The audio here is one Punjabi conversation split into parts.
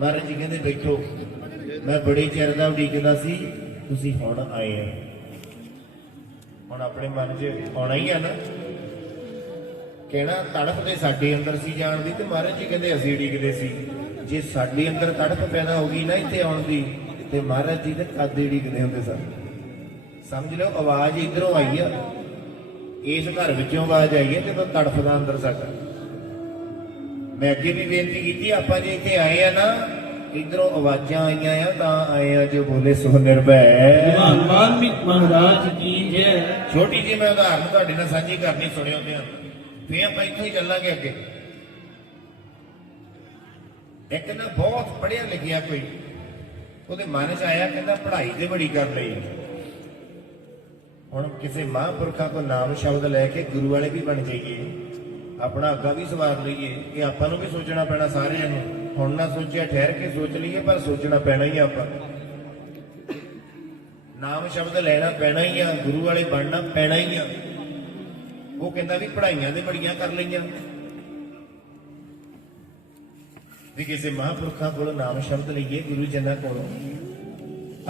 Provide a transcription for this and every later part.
ਮਹਾਰਾਜ ਜੀ ਕਹਿੰਦੇ ਬੈਠੋ ਮੈਂ ਬੜੇ ਚਿਰ ਦਾ ਉਡੀਕਦਾ ਸੀ, ਤੁਸੀਂ ਹੁਣ ਆਏ ਆ ਹੁਣ ਆਪਣੇ ਮਨ 'ਚ ਆਉਣਾ ਹੀ ਆ ਨਾ। ਕਹਿਣਾ ਤੜਫ ਤੇ ਸਾਡੇ ਅੰਦਰ ਸੀ ਜਾਣ ਦੀ ਤੇ ਮਹਾਰਾਜ ਜੀ ਕਹਿੰਦੇ, ਅਸੀਂ ਉਡੀਕਦੇ ਸੀ। ਜੇ ਸਾਡੇ ਅੰਦਰ ਤੜਫ ਪੈਦਾ ਹੋ ਗਈ ਨਾ ਇੱਥੇ ਆਉਣ ਦੀ, ਤੇ ਮਹਾਰਾਜ ਜੀ ਦੇ ਕਦ ਉਡੀਕਦੇ ਹੁੰਦੇ ਸਨ। ਸਮਝ ਲਓ, ਆਵਾਜ਼ ਇਧਰੋਂ ਆਈ ਆ। ਇਸ ਘਰ ਵਿੱਚੋਂ ਆਵਾਜ਼ ਆਈ ਹੈ ਤੇ ਉਹ ਤੜਫਦਾ ਅੰਦਰ ਸਾਡਾ। ਮੈਂ ਅੱਗੇ ਵੀ ਬੇਨਤੀ ਕੀਤੀ ਆਪਾਂ ਜੇ ਇੱਥੇ ਆਏ ਆ ਨਾ ਇਧਰੋਂ ਆਵਾਜ਼ਾਂ ਆਈਆਂ ਆ ਤਾਂ ਆਏ ਆ ਜੋ ਬੋਲੇ ਸੁਖ ਨਿਰਭੈ। ਭਗਵਾਨ ਵਾਲਮੀਕ ਮਹਾਰਾਜ ਕੀ ਜੈ ਛੋਟੀ ਜੀ ਮੈਂ ਉਦਾਹਰਨ ਤੁਹਾਡੇ ਨਾਲ ਸਾਂਝੀ ਕਰਨੀ ਸੁਣਿਓ ਤੇ ਫੇਰ ਆਪਾਂ ਇੱਥੋਂ ਹੀ ਚੱਲਾਂਗੇ ਅੱਗੇ। ਇੱਕ ਨਾ ਬਹੁਤ ਪੜ੍ਹਿਆ ਲਿਖਿਆ ਕੋਈ ਉਹਦੇ ਮਨ 'ਚ ਆਇਆ ਕਹਿੰਦਾ ਪੜ੍ਹਾਈ ਤੇ ਬੜੀ ਕਰ ਲਈ। ਹੁਣ ਕਿਸੇ ਮਹਾਂਪੁਰਖਾਂ ਕੋ ਨਾਮ ਸ਼ਬਦ ਲੈ ਕੇ ਗੁਰੂ ਵਾਲੇ ਵੀ ਬਣ ਜਾਈਏ। ਆਪਣਾ ਅੱਗਾ ਵੀ ਸਵਾਰ ਲਈਏ ਕਿ ਆਪਾਂ ਨੂੰ ਵੀ ਸੋਚਣਾ ਪੈਣਾ ਸਾਰਿਆਂ ਨੂੰ ਹੁਣ ਨਾ ਸੋਚਿਆ, ਠਹਿਰ ਕੇ ਸੋਚ ਲਈਏ, ਪਰ ਸੋਚਣਾ ਪੈਣਾ ਹੀ ਆ ਆਪਾਂ। ਨਾਮ ਸ਼ਬਦ ਲੈਣਾ ਪੈਣਾ ਹੀ ਆ, ਗੁਰੂ ਵਾਲੇ ਬਣਨਾ ਪੈਣਾ ਹੀ ਆ। ਉਹ ਕਹਿੰਦਾ ਵੀ ਪੜ੍ਹਾਈਆਂ ਤੇ ਬੜੀਆਂ ਕਰ ਲਈਆਂ। ਵੀ ਕਿਸੇ ਮਹਾਂਪੁਰਖਾਂ ਕੋਲੋਂ ਨਾਮ ਸ਼ਬਦ ਲਈਏ ਗੁਰੂ ਜਨਾਂ ਕੋਲੋਂ।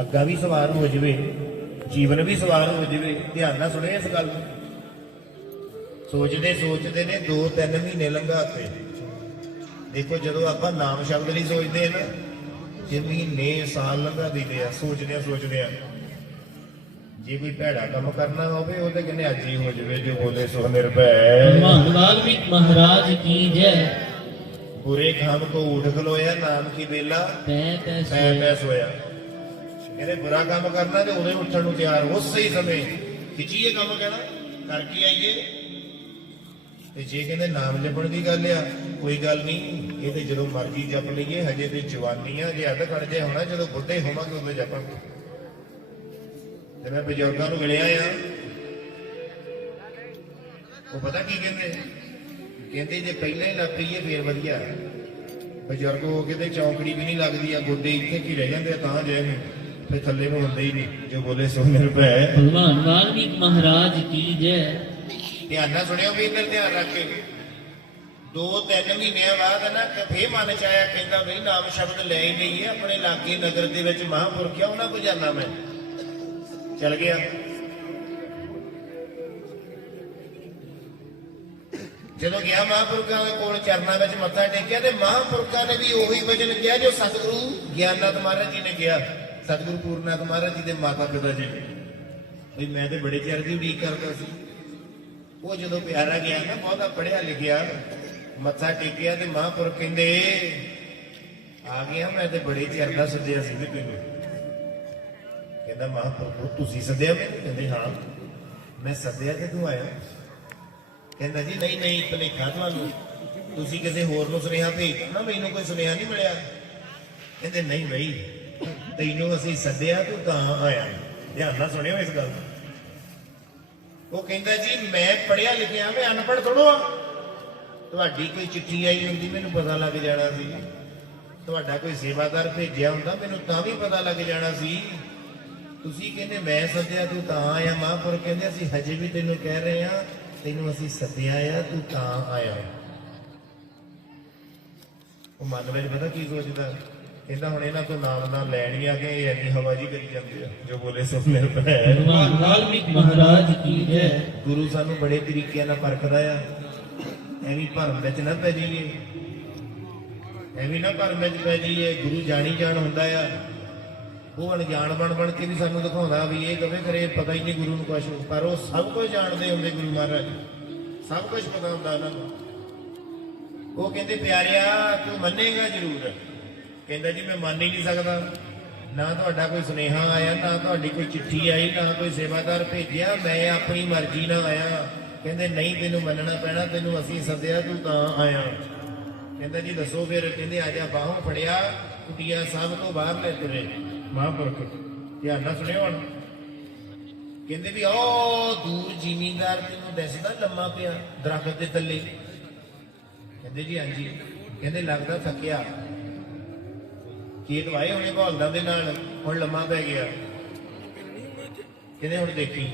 ਅੱਗਾ ਵੀ ਸਵਾਰ ਹੋ ਜਵੇ, ਜੀਵਨ ਵੀ ਸਵਾਰ ਹੋ ਜਵੇ, ਧਿਆਨ ਨਾਲ ਸੁਣਿਓ ਇਸ ਗੱਲ ਨੂੰ। ਸੋਚਦੇ ਸੋਚਦੇ ਨੇ 2-3 ਮਹੀਨੇ ਲੰਘਾਤੇ ਦੇਖੋ ਜਦੋਂ ਆਪਾਂ ਨਾਮ ਸ਼ਬਦ ਲਈ ਸੋਚਦੇ ਨਾ ਜੇ ਮਹੀਨੇ ਸਾਲ ਲੰਘਾ ਦਿੰਦੇ ਆ ਸੋਚਦੇ ਆ ਸੋਚਦੇ ਆ ਜੇ ਕੋਈ ਭੈੜਾ ਕੰਮ ਕਰਨਾ ਹੋਵੇ ਉਹ ਤੇ ਕਹਿੰਦੇ ਅੱਜ ਹੀ ਹੋ ਜਵੇ ਜੋ ਬੋਲੇ ਸੋ ਨਿਰਭੈ ਭਗਵਾਨ ਵਾਲਮੀਕ ਮਹਾਰਾਜ ਕੀ ਜੈ। ਬੁਰੇ ਖਾਮ ਕੋ ਉਠ ਖਲੋਇਆ ਨਾਮ ਕੀ ਵੇਲਾ ਪੈ ਪੈ ਪੈ ਪੈ ਸੋਇਆ। ਇਹਨੇ ਬੁਰਾ ਕੰਮ ਕਰਨਾ ਤੇ ਉਹਦੇ ਉੱਠਣ ਨੂੰ ਤਿਆਰ ਉਸ ਸਹੀ ਸਮੇਂ ਖਿੱਚੀਏ ਕੰਮ ਕਹਿਣਾ ਕਰਕੇ ਆਈਏ। ਤੇ ਜੇ ਕਹਿੰਦੇ ਨਾਮ ਜਪਣ ਦੀ ਗੱਲ ਆ, ਕੋਈ ਗੱਲ ਨਹੀਂ। ਇਹ ਤੇ ਜਦੋਂ ਮਰਜ਼ੀ ਜਪ ਲਈਏ, ਹਜੇ ਤੇ ਜਵਾਨੀ ਆ ਜੇ ਅੱਧ ਖੜ ਜੇ ਹੋਣਾ, ਜਦੋਂ ਬੁੱਢੇ ਹੋਵਾਂਗੇ ਉਦੋਂ ਜਪਾਂਗੇ। ਤੇ ਮੈਂ ਬਜ਼ੁਰਗਾਂ ਨੂੰ ਮਿਲਿਆ ਆ। ਉਹ ਪਤਾ ਕੀ ਕਹਿੰਦੇ? ਕਹਿੰਦੇ ਜੇ ਪਹਿਲਾਂ ਹੀ ਲੱਗ ਪਈਏ ਫੇਰ ਵਧੀਆ। ਬਜ਼ੁਰਗ ਹੋ ਕੇ ਤੇ ਚੌਂਕੜੀ ਵੀ ਨਹੀਂ ਲੱਗਦੀ ਆ, ਗੋਡੇ ਇੱਥੇ ਕੀ ਰਹਿ ਜਾਂਦੇ ਆ, ਤਾਂ ਜੇ ਫੇ ਥੱਲੇ ਨੂੰ ਹੁੰਦੇ ਹੀ ਨਹੀਂ। ਜੋ ਬੋਲੇ ਸੋ ਨਿਰਭੈ ਭਗਵਾਨ ਵਾਲਮੀਕ ਮਹਾਰਾਜ ਕੀ ਜੈ। ਧਿਆਨ ਨਾਲ ਸੁਣਿਓ ਵੀ ਇੱਧਰ ਧਿਆਨ ਰੱਖ ਕੇ। ਦੋ ਤਿੰਨ ਮਹੀਨਿਆਂ ਬਾਅਦ ਨਾ ਫੇਰ ਮਨ ਚ ਆਇਆ, ਕਹਿੰਦਾ ਬਈ ਨਾਮ ਸ਼ਬਦ ਲੈ ਹੀ ਲਈਏ, ਆਪਣੇ ਲਾਗੇ ਨਗਰ ਦੇ ਵਿੱਚ ਮਹਾਂਪੁਰਖ ਆ ਉਹਨਾਂ ਕੋ ਜਾਣਾ ਮੈਂ। ਚਲ ਗਿਆ। ਜਦੋਂ ਗਿਆ ਮਹਾਂਪੁਰਖਾਂ ਦੇ ਕੋਲ, ਚਰਨਾਂ ਵਿੱਚ ਮੱਥਾ ਟੇਕਿਆ ਤੇ ਮਹਾਂਪੁਰਖਾਂ ਨੇ ਵੀ ਉਹੀ ਵਚਨ ਕਿਹਾ ਜੋ ਸਤਿਗੁਰੂ ਗਿਆਨਨਾਥ ਮਹਾਰਾਜ ਜੀ ਨੇ ਕਿਹਾ। ਸਤਿਗੁਰੂ ਪੂਰਨਾਥ ਮਹਾਰਾਜ ਜੀ ਦੇ ਮਾਤਾ ਪਿਤਾ ਜੀ ਨੇ। ਵੀ ਮੈਂ ਤੇ ਬੜੇ ਚਿਰ ਦੀ ਉਡੀਕ ਕਰਦਾ ਸੀ। ਉਹ ਜਦੋਂ ਪਿਆਰਾ ਗਿਆ ਨਾ, ਬਹੁਤਾ ਪੜਿਆ ਲਿਖਿਆ, ਮੱਥਾ ਟੇਕਿਆ ਤੇ ਮਹਾਂਪੁਰਖ ਕਹਿੰਦੇ, ਆ ਗਿਆ ਮੈਂ ਤੇ ਬੜੇ ਚਿਰ ਦਾ ਸੱਦਿਆ ਸੀ ਤੇ ਤੈਨੂੰ। ਕਹਿੰਦਾ, ਮਹਾਂਪੁਰਖ ਤੁਸੀਂ ਸੱਦਿਆ ਮੈਨੂੰ? ਕਹਿੰਦੇ, ਹਾਂ, ਮੈਂ ਸੱਦਿਆ ਤੇ ਤੂੰ ਆਇਆ। ਕਹਿੰਦਾ, ਜੀ, ਨਹੀਂ ਨਹੀਂ, ਭਲੇਖਾ ਤੁਹਾਨੂੰ। ਤੁਸੀਂ ਕਿਸੇ ਹੋਰ ਨੂੰ ਸੁਨੇਹਾ ਭੇਜਤਾ ਨਾ, ਮੈਨੂੰ ਕੋਈ ਸੁਨੇਹਾ ਨਹੀਂ ਮਿਲਿਆ। ਕਹਿੰਦੇ, ਨਹੀਂ ਬਈ ਤੈਨੂੰ ਅਸੀਂ ਸੱਦਿਆ, ਤੂੰ ਤਾਂ ਆਇਆ। ਧਿਆਨ ਨਾਲ ਸੁਣਿਓ ਇਸ ਗੱਲ ਨੂੰ। ਉਹ ਕਹਿੰਦਾ ਜੀ, ਮੈਂ ਪੜਿਆ ਲਿਖਿਆ, ਮੈਂ ਅਨਪੜ੍ਹ ਥੋੜੋ ਆ। ਤੁਹਾਡੀ ਕੋਈ ਚਿੱਠੀ ਆਈ ਹੁੰਦੀ, ਮੈਨੂੰ ਪਤਾ ਲੱਗ ਜਾਣਾ ਸੀ। ਤੁਹਾਡਾ ਕੋਈ ਸੇਵਾਦਾਰ ਭੇਜਿਆ ਹੁੰਦਾ, ਮੈਨੂੰ ਤਾਂ ਵੀ ਪਤਾ ਲੱਗ ਜਾਣਾ ਸੀ। ਤੁਸੀਂ ਕਹਿੰਦੇ, ਮੈਂ ਸੱਦਿਆ, ਤੂੰ ਤਾਂ ਆਇਆ ਮਹਾਂਪੁਰ ਕਹਿੰਦੇ, ਅਸੀਂ ਹਜੇ ਵੀ ਤੈਨੂੰ ਕਹਿ ਰਹੇ ਆ ਤੈਨੂੰ ਅਸੀਂ ਸੱਦਿਆ ਆ, ਤੂੰ ਤਾਂ ਆਇਆ। ਉਹ ਮਨ ਵਿੱਚ ਪਤਾ ਕੀ ਸੋਚਦਾ? ਕਹਿੰਦਾ ਹੁਣ ਇਹਨਾਂ ਤੋਂ ਨਾਮ ਨਾ ਲੈਣੀ ਆ ਕਿ ਇਹ ਇੰਨੀ ਹਵਾ ਜੀ ਕਰੀ ਜਾਂਦੇ ਆ ਜੋ ਬੋਲੇ ਸੋ ਭਗਵਾਨ ਵਾਲਮੀਕ ਮਹਾਰਾਜ ਕੀ ਜੈ ਗੁਰੂ ਸਾਨੂੰ ਬੜੇ ਤਰੀਕਿਆਂ ਨਾਲ ਪਰਖਦਾ ਆ। ਐਵੇਂ ਭਰਮ ਵਿੱਚ ਨਾ ਪੈ ਜਾਈਏ। ਐਵੇਂ ਨਾ ਭਰਮ ਵਿੱਚ ਪੈ ਜਾਈਏ ਗੁਰੂ ਜਾਣੀ ਜਾਣ ਹੁੰਦਾ ਆ। ਉਹ ਅਣਜਾਣ ਬਣ ਬਣ ਕੇ ਵੀ ਸਾਨੂੰ ਦਿਖਾਉਂਦਾ ਵੀ ਇਹ ਕਵੇ ਕਰੇ ਪਤਾ ਹੀ ਨਹੀਂ ਗੁਰੂ ਨੂੰ ਕੁਛ। ਪਰ ਉਹ ਸਭ ਕੁਝ ਜਾਣਦੇ ਹੁੰਦੇ ਗੁਰੂ ਮਹਾਰਾਜ। ਸਭ ਕੁਝ ਪਤਾ ਹੁੰਦਾ ਉਹਨਾਂ ਨੂੰ। ਉਹ ਕਹਿੰਦੇ ਪਿਆਰਿਆ ਤੂੰ ਮੰਨੇਗਾ ਜ਼ਰੂਰ। ਕਹਿੰਦਾ ਜੀ, ਮੈਂ ਮੰਨ ਹੀ ਨਹੀਂ ਸਕਦਾ। ਨਾ ਤੁਹਾਡਾ ਕੋਈ ਸੁਨੇਹਾ ਆਇਆ, ਨਾ ਤੁਹਾਡੀ ਕੋਈ ਚਿੱਠੀ ਆਈ, ਨਾ ਕੋਈ ਸੇਵਾਦਾਰ ਭੇਜਿਆ, ਮੈਂ ਆਪਣੀ ਮਰਜ਼ੀ ਨਾਲ ਆਇਆ। ਕਹਿੰਦੇ, ਨਹੀਂ, ਤੈਨੂੰ ਮੰਨਣਾ ਪੈਣਾ, ਤੈਨੂੰ ਅਸੀਂ ਸੱਦਿਆ, ਤੂੰ ਤਾਂ ਆਇਆ। ਕਹਿੰਦਾ ਜੀ, ਦੱਸੋ ਫਿਰ, ਕਹਿੰਦੇ ਆ ਜਾ ਬਾਹੋਂ ਫੜਿਆ, ਕੁਟੀਆ ਸਾਹਿਬ ਤੋਂ ਬਾਹਰ ਲੈ ਤੁਰੇ। ਮਹਾਂਪੁਰਖ, ਧਿਆਨ ਨਾਲ ਸੁਣਿਓ ਹੁਣ। ਕਹਿੰਦੇ ਵੀ ਉਹ ਦੂਰ ਜ਼ਿਮੀਂਦਾਰ ਤੈਨੂੰ ਦਿਸਦਾ ਲੰਮਾ ਪਿਆ ਦਰਖਤ ਦੇ ਥੱਲੇ। ਕਹਿੰਦੇ ਜੀ, ਹਾਂਜੀ। ਕਹਿੰਦੇ, ਲੱਗਦਾ ਥੱਕਿਆ। ਖੇਤ ਵਾਏ ਹੋਣੇ ਬਹਾਲਦਾਂ ਦੇ ਨਾਲ ਹੁਣ ਲੰਮਾ ਪੈ ਗਿਆ। ਕਹਿੰਦੇ ਹੁਣ ਦੇਖੀ।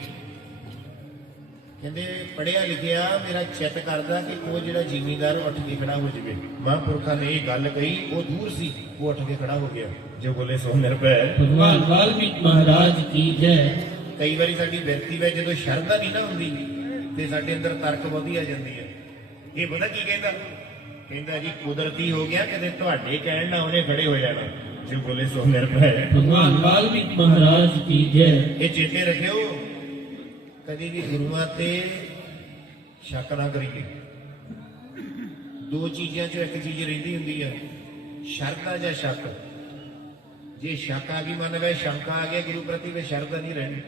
ਕਹਿੰਦੇ ਪੜਿਆ ਲਿਖਿਆ ਮੇਰਾ ਚਿੱਤ ਕਰਦਾ ਕਿ ਉਹ ਜਿਹੜਾ ਜ਼ਿਮੀਂਦਾਰ ਉੱਠ ਕੇ ਖੜਾ ਹੋ ਜਾਵੇ। ਮਹਾਂਪੁਰਖਾਂ ਨੇ ਇਹ ਗੱਲ ਕਹੀ ਉਹ ਦੂਰ ਸੀ ਉਹ ਉੱਠ ਕੇ ਖੜਾ ਹੋ ਗਿਆ। ਜੋ ਬੋਲੇ ਸੋ ਨਿਰਭੈ। ਭਗਵਾਨ ਵਾਲਮੀਕ ਮਹਾਰਾਜ ਕੀ ਜੈ। ਕਈ ਵਾਰੀ ਸਾਡੀ ਬਿਰਤੀ ਵਿੱਚ ਜਦੋਂ ਸ਼ਰਧਾ ਨਹੀਂ ਨਾ ਹੁੰਦੀ ਤੇ ਸਾਡੇ ਅੰਦਰ ਤਰਕ ਵਧੀ ਆ ਜਾਂਦੀ ਹੈ। ਇਹ ਪਤਾ ਕੀ ਕਹਿੰਦਾ? ਕਹਿੰਦਾ ਜੀ ਕੁਦਰਤੀ ਹੋ ਗਿਆ ਕਿਤੇ ਤੁਹਾਡੇ ਕਹਿਣ ਨਾਲ ਉਹਨੇ ਖੜੇ ਹੋ ਜਾਣਾ। ਜੋ ਬੋਲੇ ਸੋ ਨਿਰਭੈ ਭਗਵਾਨ ਵਾਲਮੀਕ ਮਹਾਰਾਜ ਕੀ ਜੈ। ਇਹ ਚੇਤੇ ਰੱਖਿਓ ਕਦੀ ਵੀ ਗੁਰੂਆਂ ਤੇ ਸ਼ੱਕ ਨਾ ਕਰੀਏ। ਦੋ ਚੀਜ਼ਾਂ ਚੋਂ ਇੱਕ ਚੀਜ਼ ਰਹਿੰਦੀ ਹੁੰਦੀ ਹੈ ਸ਼ਰਧਾ ਜਾਂ ਸ਼ੱਕ। ਜੇ ਸ਼ੱਕ ਆ ਗਈ ਮਨ ਵਿੱਚ ਸ਼ੰਕਾ ਆ ਗਿਆ ਗੁਰੂ ਪ੍ਰਤੀ ਵਿੱਚ ਸ਼ਰਧਾ ਨਹੀਂ ਰਹਿਣੀ।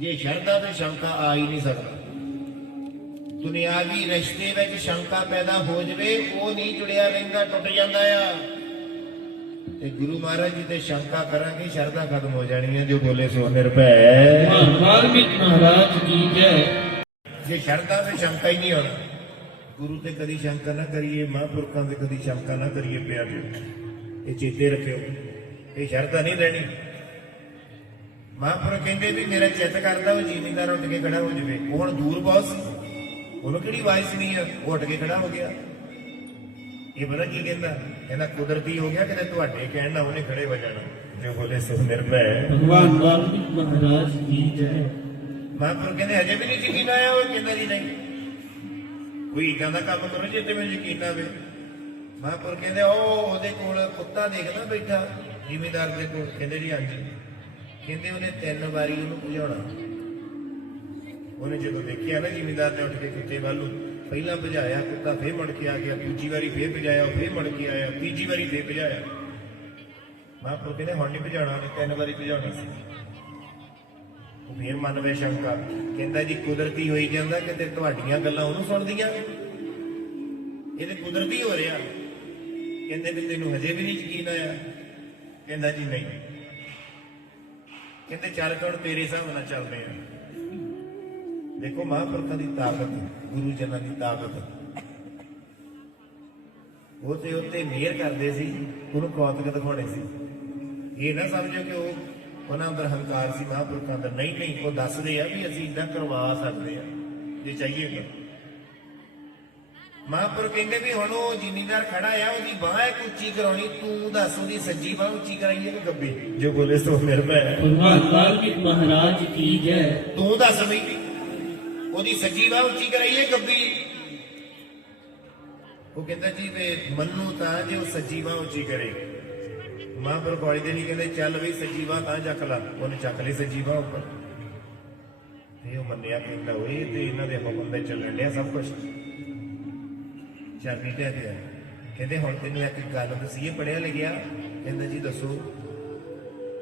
ਜੇ ਸ਼ਰਧਾ ਤੇ ਸ਼ੰਕਾ ਆ ਹੀ ਨਹੀਂ ਸਕਦਾ। ਦੁਨਿਆਵੀ ਰਿਸ਼ਤੇ ਵਿੱਚ ਸ਼ੰਕਾ ਪੈਦਾ ਹੋ ਜਵੇ ਉਹ ਨਹੀਂ ਜੁੜਿਆ ਰਹਿੰਦਾ ਟੁੱਟ ਜਾਂਦਾ ਆ। ਤੇ ਗੁਰੂ ਮਹਾਰਾਜ ਜੀ ਤੇ ਸ਼ੰਕਾ ਕਰਾਂਗੇ ਸ਼ਰਧਾ ਖਤਮ ਹੋ ਜਾਣੀ ਹੈ ਜੋ ਬੋਲੇ ਸੋ ਨਿਰਭੈ। ਵਾਲਮੀਕ ਮਹਾਰਾਜ ਕੀ ਜੈ। ਜੇ ਸ਼ਰਧਾ ਤੇ ਸ਼ੰਕਾ ਹੀ ਨਹੀਂ ਹੋਣਾ ਗੁਰੂ ਤੇ ਕਦੀ ਸ਼ੰਕਾ ਨਾ ਕਰੀਏ ਮਹਾਂਪੁਰਖਾਂ ਤੇ ਕਦੀ ਸ਼ੰਕਾ ਨਾ ਕਰੀਏ ਪਿਆ ਇਹ ਚੇਤੇ ਰੱਖਿਓ ਇਹ ਸ਼ਰਧਾ ਨਹੀਂ ਰਹਿਣੀ। ਮਹਾਂਪੁਰਖ ਕਹਿੰਦੇ ਵੀ ਮੇਰਾ ਚਿੱਤ ਕਰਦਾ ਉਹ ਜ਼ਿਮੀਂਦਾਰ ਉੱਠ ਕੇ ਖੜਾ ਹੋ ਜਾਵੇ। ਹੁਣ ਦੂਰ ਬਹੁਤ ਸੀ ਉਹਨੂੰ ਕਿਹੜੀ ਆਵਾਜ਼ ਸੁਣੀ ਆ? ਉਹ ਉੱਠ ਕੇ ਖੜਾ ਹੋ ਗਿਆ। ਇਹ ਪਤਾ ਕੀ ਕਹਿੰਦਾ? ਕਹਿੰਦਾ ਕੁਦਰਤੀ ਹੋ ਗਿਆ ਕਿਤੇ ਤੁਹਾਡੇ ਕਹਿਣ ਨਾਲ ਉਹਨੇ ਖੜੇ ਹੋ ਜਾਣਾ। ਜੋ ਬੋਲੇ ਸੋ ਨਿਰਭੈ ਭਗਵਾਨ ਵਾਲਮੀਕ ਮਹਾਰਾਜ ਕੀ ਜੈ। ਮਹਾਂਪੁਰ ਕਹਿੰਦੇ ਹਜੇ ਵੀ ਨਹੀਂ ਯਕੀਨ ਆਇਆ ਉਹ ਕਹਿੰਦਾ ਜੀ ਨਹੀਂ। ਕੋਈ ਇਦਾਂ ਦਾ ਕੰਮ ਕਰੋ ਜੇ ਤੇ ਮੈਨੂੰ ਯਕੀਨ ਆਵੇ। ਮਹਾਂਪੁਰ ਕਹਿੰਦੇ ਉਹ ਉਹਦੇ ਕੋਲ ਕੁੱਤਾ ਦੇਖਦਾ ਬੈਠਾ ਜ਼ਿਮੀਦਾਰ ਦੇ ਕੋਲ। ਕਹਿੰਦੇ ਜੀ ਹਾਂਜੀ। ਕਹਿੰਦੇ ਉਹਨੇ ਤਿੰਨ ਵਾਰੀ ਉਹਨੂੰ ਭਜਾਉਣਾ। ਉਹਨੇ ਜਦੋਂ ਦੇਖਿਆ ਨਾ ਜ਼ਿਮੀਦਾਰ ਨੇ ਉੱਠ ਕੇ ਕੁੱਤੇ ਵੱਲ ਨੂੰ, ਪਹਿਲਾਂ ਭਜਾਇਆ ਕੁੱਤਾ, ਫੇਰ ਮੁੜ ਕੇ ਆ ਗਿਆ, ਦੂਜੀ ਵਾਰੀ ਫੇਰ ਭਜਾਇਆ, ਫੇਰ ਮੁੜ ਕੇ ਆਇਆ, ਤੀਜੀ ਵਾਰੀ ਫੇਰ ਭਜਾਇਆ। ਮਹਾਂਪੁਰ ਕਹਿੰਦੇ, ਹੁਣ ਨਹੀਂ ਭਜਾਉਣਾ, ਉਹਨੇ ਤਿੰਨ ਵਾਰੀ ਭਜਾਉਣਾ ਸੀ। ਫੇਰ ਮਨ ਵਿੱਚ ਸ਼ੰਕਾ, ਕਹਿੰਦਾ ਜੀ, ਕੁਦਰਤੀ ਹੋਈ ਜਾਂਦਾ ਕਿਤੇ ਤੁਹਾਡੀਆਂ ਗੱਲਾਂ ਉਹਨੂੰ ਸੁਣਦੀਆਂ ਇਹ ਤੇ ਕੁਦਰਤੀ ਹੋ ਰਿਹਾ। ਕਹਿੰਦੇ ਵੀ ਤੈਨੂੰ ਹਜੇ ਵੀ ਨਹੀਂ ਯਕੀਨ ਆਇਆ। ਕਹਿੰਦਾ ਜੀ, ਨਹੀਂ। ਕਹਿੰਦੇ, ਚੱਲ ਹੁਣ ਤੇਰੇ ਹਿਸਾਬ ਨਾਲ ਚੱਲਦੇ ਆ। ਦੇਖੋ ਮਹਾਂਪੁਰਖਾਂ ਦੀ ਤਾਕਤ ਗੁਰੂ ਜਨਾਂ ਦੀ ਤਾਕਤ। ਉਹ ਤੇ ਉੱਤੇ ਮਿਹਰ ਕਰਦੇ ਸੀ ਉਹਨੂੰ ਕੌਤਕ ਦਿਖਾਉਣੇ ਸੀ। ਇਹ ਨਾ ਸਮਝੋ ਕਿ ਉਹ ਉਹਨਾਂ ਅੰਦਰ ਹੰਕਾਰ ਸੀ ਮਹਾਂਪੁਰਖਾਂ ਦਾ ਨਹੀਂ ਨਹੀਂ ਉਹ ਦੱਸਦੇ ਆ ਵੀ ਅਸੀਂ ਇਦਾਂ ਕਰਵਾ ਸਕਦੇ ਆ ਜੇ ਚਾਹੀਏ ਤਾਂ। ਮਹਾਂਪੁਰਖ ਕਹਿੰਦੇ ਵੀ ਹੁਣ ਉਹ ਜ਼ਿਮੀਂਦਾਰ ਖੜਾ ਆ ਉਹਦੀ ਬਾਹ ਇੱਕ ਉੱਚੀ ਕਰਾਉਣੀ ਤੂੰ ਦੱਸ ਉਹਦੀ ਸੱਜੀ ਬਾਹ ਉੱਚੀ ਕਰਾਈਏ ਕਿ ਗੱਬੇ? ਜੋ ਬੋਲੇ ਸੋ ਨਿਰਭੈ। ਭਗਵਾਨ ਵਾਲਮੀਕ ਮਹਾਰਾਜ ਕੀ ਜੈ? ਤੂੰ ਦੱਸ ਬਈ। ਉਹਦੀ ਸੱਜੀ ਬਾਹ ਉੱਚੀ ਕਰਾਈਏ ਗੱਬੀ। ਉਹ ਕਹਿੰਦਾ ਜੀ ਵੇ ਮੰਨੂ ਤਾਂ ਜੇ ਉਹ ਸੱਜੀ ਬਾਹ ਉੱਚੀ ਕਰੇ। ਮਹਾਂਪੁਰਖ ਵਾਲੀ ਦੇ ਨਹੀਂ ਕਹਿੰਦੇ, ਚੱਲ ਵੀ ਸੱਜੀ ਬਾਹ ਤਾਂ ਚੱਕ ਲਾ। ਉਹਨੇ ਚੱਕ ਲਈ ਸੱਜੀ ਬਾਹ ਉੱਪਰ। ਤੇ ਉਹ ਮੰਨਿਆ ਕਹਿੰਦਾ, ਓਏ, ਤੇ ਇਹਨਾਂ ਦੇ ਹੁਕਮ ਦੇ ਚੱਲਣ ਡਿਆ ਸਭ ਕੁਝ ਚਰਨੀ ਤੇ ਗਿਆ ਕਹਿੰਦੇ, ਹੁਣ ਤੈਨੂੰ ਇੱਕ ਗੱਲ ਦਸੀਏ ਪੜਿਆ ਲਿਖਿਆ? ਕਹਿੰਦਾ ਜੀ, ਦੱਸੋ।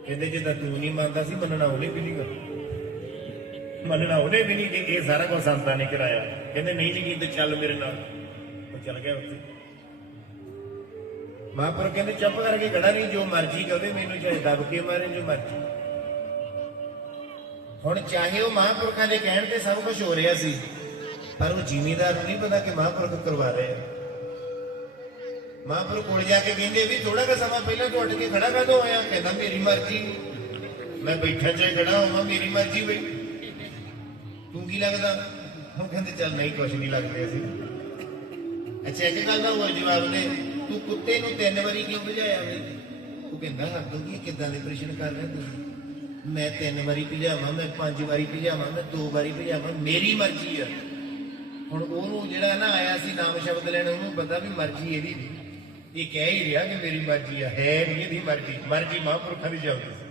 ਕਹਿੰਦੇ, ਜਿੱਦਾਂ ਤੂੰ ਨਹੀਂ ਮੰਨਦਾ ਸੀ, ਮੰਨਣਾ ਉਹਨੇ ਵੀ ਨਹੀਂ ਕਰ ਮੰਨਣਾ, ਉਹਨੇ ਵੀ ਨਹੀਂ ਕਿ ਇਹ ਸਾਰਾ ਕੁਝ ਸੰਤਾਂ ਨੇ ਕਰਾਇਆ। ਕਹਿੰਦੇ, ਨਹੀਂ ਜੀ ਤੇ ਚੱਲ ਮੇਰੇ ਨਾਲ। ਉਹ ਚੱਲ ਗਿਆ ਉੱਥੇ। ਮਹਾਂਪੁਰ ਕਹਿੰਦੇ, ਚੁੱਪ ਕਰਕੇ ਖੜਾ ਨਹੀਂ ਜੋ ਮਰਜ਼ੀ ਕਵੇ ਮੈਨੂੰ ਚਾਹੇ ਦੱਬ ਕੇ ਮਾਰੇ, ਜੋ ਮਰਜ਼ੀ। ਹੁਣ ਚਾਹੇ ਉਹ ਮਹਾਂਪੁਰਖਾਂ ਦੇ ਕਹਿਣ ਤੇ ਸਭ ਕੁਝ ਹੋ ਰਿਹਾ ਸੀ, ਪਰ ਉਹ ਜ਼ਿਮੀਦਾਰ ਨੂੰ ਨਹੀਂ ਪਤਾ ਕਿ ਮਹਾਂਪੁਰਖ ਕਰਵਾ ਰਹੇ ਆ। ਮਹਾਂਪੁਰਖ ਕੋਲ ਜਾ ਕੇ ਕਹਿੰਦੇ, ਵੀ ਥੋੜਾ ਜਿਹਾ ਸਮਾਂ ਪਹਿਲਾਂ ਤੂੰ ਉੱਠ ਕੇ ਖੜਾ ਕਦੋਂ ਹੋਇਆ, ਕਹਿੰਦਾ, ਮੇਰੀ ਮਰਜ਼ੀ। ਮੈਂ ਬੈਠਾ ਚਾਹੇ ਖੜਾ ਹੋਵਾਂ, ਮੇਰੀ ਮਰਜ਼ੀ ਬਈ। ਤੂੰ ਕੀ ਲੱਗਦਾ? ਉਹ ਕਹਿੰਦੇ ਚੱਲ ਨਹੀਂ, ਕੁਛ ਨਹੀਂ ਲੱਗਦੇ ਅਸੀਂ ਅੱਛਾ, ਇੱਕ ਗੱਲ ਦਾ ਹੋਰ ਜਵਾਬ ਨੇ, ਤੂੰ ਕੁੱਤੇ ਨੂੰ ਤਿੰਨ ਵਾਰੀ ਕਿਉਂ ਭਜਾਇਆ ਬਈ ਉਹ ਕਹਿੰਦਾ, ਹੱਦੋਂ ਕੀ ਕਿੱਦਾਂ ਦੇ ਪ੍ਰਸ਼ਨ ਕਰ ਰਹੇ ਤੁਸੀਂ? ਮੈਂ ਤਿੰਨ ਵਾਰੀ ਭਜਾਵਾਂ, ਮੈਂ ਪੰਜ ਵਾਰੀ ਭਜਾਵਾਂ, ਮੈਂ ਦੋ ਵਾਰੀ ਭਜਾਵਾਂ, ਮੇਰੀ ਮਰਜ਼ੀ ਆ। ਹੁਣ ਉਹਨੂੰ ਜਿਹੜਾ ਨਾ ਆਇਆ ਸੀ ਨਾਮ ਸ਼ਬਦ ਲੈਣ, ਉਹਨੂੰ ਪਤਾ ਵੀ ਮਰਜ਼ੀ ਇਹਦੀ। ਨਹੀਂ ਇਹ ਕਹਿ ਹੀ ਰਿਹਾ ਕਿ ਮੇਰੀ ਮਰਜ਼ੀ ਆ, ਹੈ ਨਹੀਂ ਇਹਦੀ ਮਰਜ਼ੀ। ਮਰਜ਼ੀ ਮਹਾਂਪੁਰਖਾਂ ਦੀ ਚੱਲਦੀ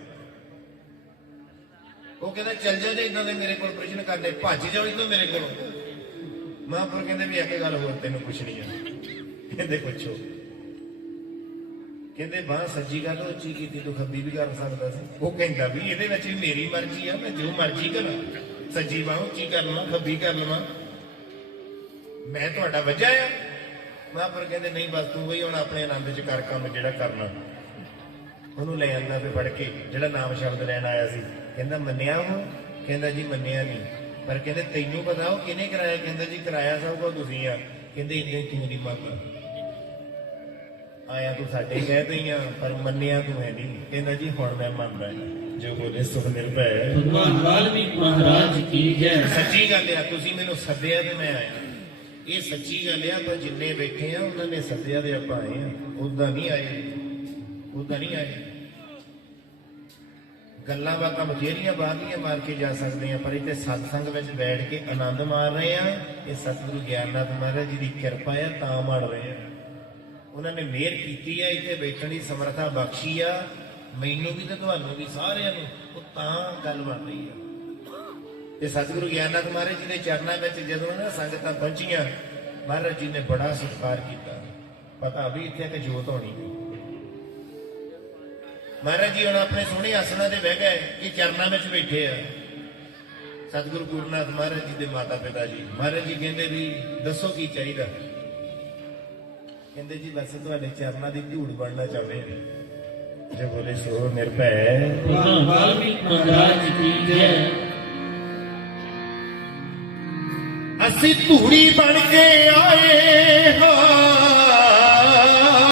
ਉਹ ਕਹਿੰਦਾ, ਚੱਲ ਜਾ ਜੇ ਇਦਾਂ ਦੇ ਮੇਰੇ ਕੋਲ ਪ੍ਰਸ਼ਨ ਕਰਦੇ ਭੱਜ ਜਾਓ ਇਦੋਂ ਮੇਰੇ ਕੋਲ। ਮਹਾਂਪੁਰ ਕਹਿੰਦੇ ਵੀ ਇੱਕ ਗੱਲ ਹੋਰ ਤੈਨੂੰ ਪੁੱਛਣੀ ਆ। ਕਹਿੰਦੇ, ਪੁੱਛੋ। ਕਹਿੰਦੇ, ਬਾਹ ਸੱਜੀ ਗੱਲ ਉੱਚੀ ਕੀਤੀ ਤੂੰ ਖੱਬੀ ਵੀ ਕਰ ਸਕਦਾ ਸੀ। ਉਹ ਕਹਿੰਦਾ ਵੀ ਇਹਦੇ ਵਿੱਚ ਵੀ ਮੇਰੀ ਮਰਜ਼ੀ ਆ, ਮੈਂ ਜੋ ਮਰਜ਼ੀ ਕਰਾਂ। ਸੱਜੀ ਬਾਹ, ਉੱਚੀ ਕਰ ਲਵਾਂ, ਖੱਬੀ ਕਰ ਲਵਾਂ। ਮੈਂ ਤੁਹਾਡਾ ਵਜ੍ਹਾ ਆ। ਮਹਾਂਪੁਰ ਕਹਿੰਦੇ, ਨਹੀਂ, ਬਸ ਤੂੰ ਵੀ ਹੁਣ ਆਪਣੇ ਆਨੰਦ ਚ ਕਰ ਕੰਮ ਜਿਹੜਾ ਕਰਨਾ। ਉਹਨੂੰ ਲੈ ਆਂਦਾ ਫੇ ਫੜ ਕੇ ਜਿਹੜਾ ਨਾਮ ਸ਼ਬਦ ਲੈਣ ਆਇਆ ਸੀ। ਕਹਿੰਦਾ ਮੰਨਿਆ ਉਹ ਕਹਿੰਦਾ ਜੀ ਮੰਨਿਆ ਨਹੀਂ। ਪਰ ਕਹਿੰਦੇ ਤੈਨੂੰ ਪਤਾ ਉਹ ਕਿਹਨੇ ਕਰਾਇਆ? ਕਹਿੰਦਾ ਜੀ ਕਰਾਇਆ ਸਭ ਕੁਝ ਤੁਸੀਂ ਆ। ਕਹਿੰਦੇ ਇੰਨੇ ਤੂੰ ਨਹੀਂ ਮੰਨਦਾ ਆਇਆ ਤੂੰ ਸਾਡੇ ਕਹਿ ਦਈਆਂ ਪਰ ਮੰਨਿਆ ਤੂੰ ਹੈ ਨਹੀਂ ਕਹਿੰਦਾ ਜੀ ਹੁਣ ਮੈਂ ਮੰਨਦਾ। ਜੋ ਬੋਲੇ ਸੁਖ ਨਿਰਭੈ ਭਗਵਾਨ ਵਾਲਮੀਕ ਮਹਾਰਾਜ ਕੀ ਜੈ ਸੱਚੀ ਗੱਲ ਆ ਤੁਸੀਂ ਮੈਨੂੰ ਸੱਦਿਆ ਤੇ ਮੈਂ ਆਇਆ। ਇਹ ਸੱਚੀ ਗੱਲ ਆ ਪਰ ਜਿੰਨੇ ਬੈਠੇ ਆ ਉਹਨਾਂ ਨੇ ਸੱਦਿਆ ਤੇ ਆਪਾਂ ਆਏ ਆ। ਉਦਾਂ ਨਹੀਂ ਆਏ। ਉਦਾਂ ਨਹੀਂ ਆਏ। ਗੱਲਾਂ ਬਾਤਾਂ ਬਥੇਰੀਆਂ ਬਾਹਲੀਆਂ ਮਾਰ ਕੇ ਜਾ ਸਕਦੇ ਆ ਪਰ ਇੱਥੇ ਸਤਸੰਗ ਵਿੱਚ ਬੈਠ ਕੇ ਆਨੰਦ ਮਾਣ ਰਹੇ ਆ। ਇਹ ਸਤਿਗੁਰੂ ਗਿਆਨਨਾਥ ਮਹਾਰਾਜ ਜੀ ਦੀ ਕਿਰਪਾ ਆ, ਤਾਂ ਮਾਰ ਰਹੇ ਆ। ਉਹਨਾਂ ਨੇ ਮਿਹਰ ਕੀਤੀ ਆ, ਇੱਥੇ ਬੈਠਣ ਦੀ ਸਮਰੱਥਾ ਬਖਸ਼ੀ ਆ। ਮੈਨੂੰ ਵੀ ਤੇ ਤੁਹਾਨੂੰ ਵੀ ਸਾਰਿਆਂ ਨੂੰ, ਉਹ ਤਾਂ ਗੱਲ ਬਣ ਰਹੀ ਆ। ਤੇ ਸਤਿਗੁਰੂ ਗਿਆਨਨਾਥ ਮਹਾਰਾਜ ਜੀ ਦੇ ਚਰਨਾਂ ਵਿੱਚ ਜਦੋਂ ਨਾ ਸੰਗਤਾਂ ਪਹੁੰਚੀਆਂ, ਮਹਾਰਾਜ ਜੀ ਨੇ ਬੜਾ ਸਤਿਕਾਰ ਕੀਤਾ। ਪਤਾ ਵੀ ਇੱਥੇ ਇੱਕ ਜੋਤ ਹੋਣੀ ਹੈ ਮਹਾਰਾਜ ਜੀ, ਹੁਣ ਆਪਣੇ ਸੋਹਣੇ ਆਸਣਾਂ ਤੇ ਬਹਿ ਗਏ, ਇਹ ਚਰਨਾਂ ਵਿੱਚ ਬੈਠੇ ਆ। ਸਤਿਗੁਰੂ ਗੁਰਨਾਥ ਮਹਾਰਾਜ ਜੀ ਦੇ ਮਾਤਾ ਪਿਤਾ ਜੀ, ਮਹਾਰਾਜ ਜੀ ਕਹਿੰਦੇ ਵੀ, ਦੱਸੋ ਕੀ ਚਾਹੀਦਾ? ਕਹਿੰਦੇ ਜੀ, ਬਸ ਤੁਹਾਡੇ ਚਰਨਾਂ ਦੀ ਧੂੜ ਬਣਨਾ ਚਾਹੁੰਦੇ ਹਾਂ ਜੇ ਬੋਲੇ, ਸੋ ਨਿਰਭੈ। ਵਾਲਮੀਕ ਮਹਾਰਾਜ ਕੀ ਜੈ ਅਸੀਂ ਧੂੜੀ ਬਣ ਕੇ ਆਏ ਹਾਂ।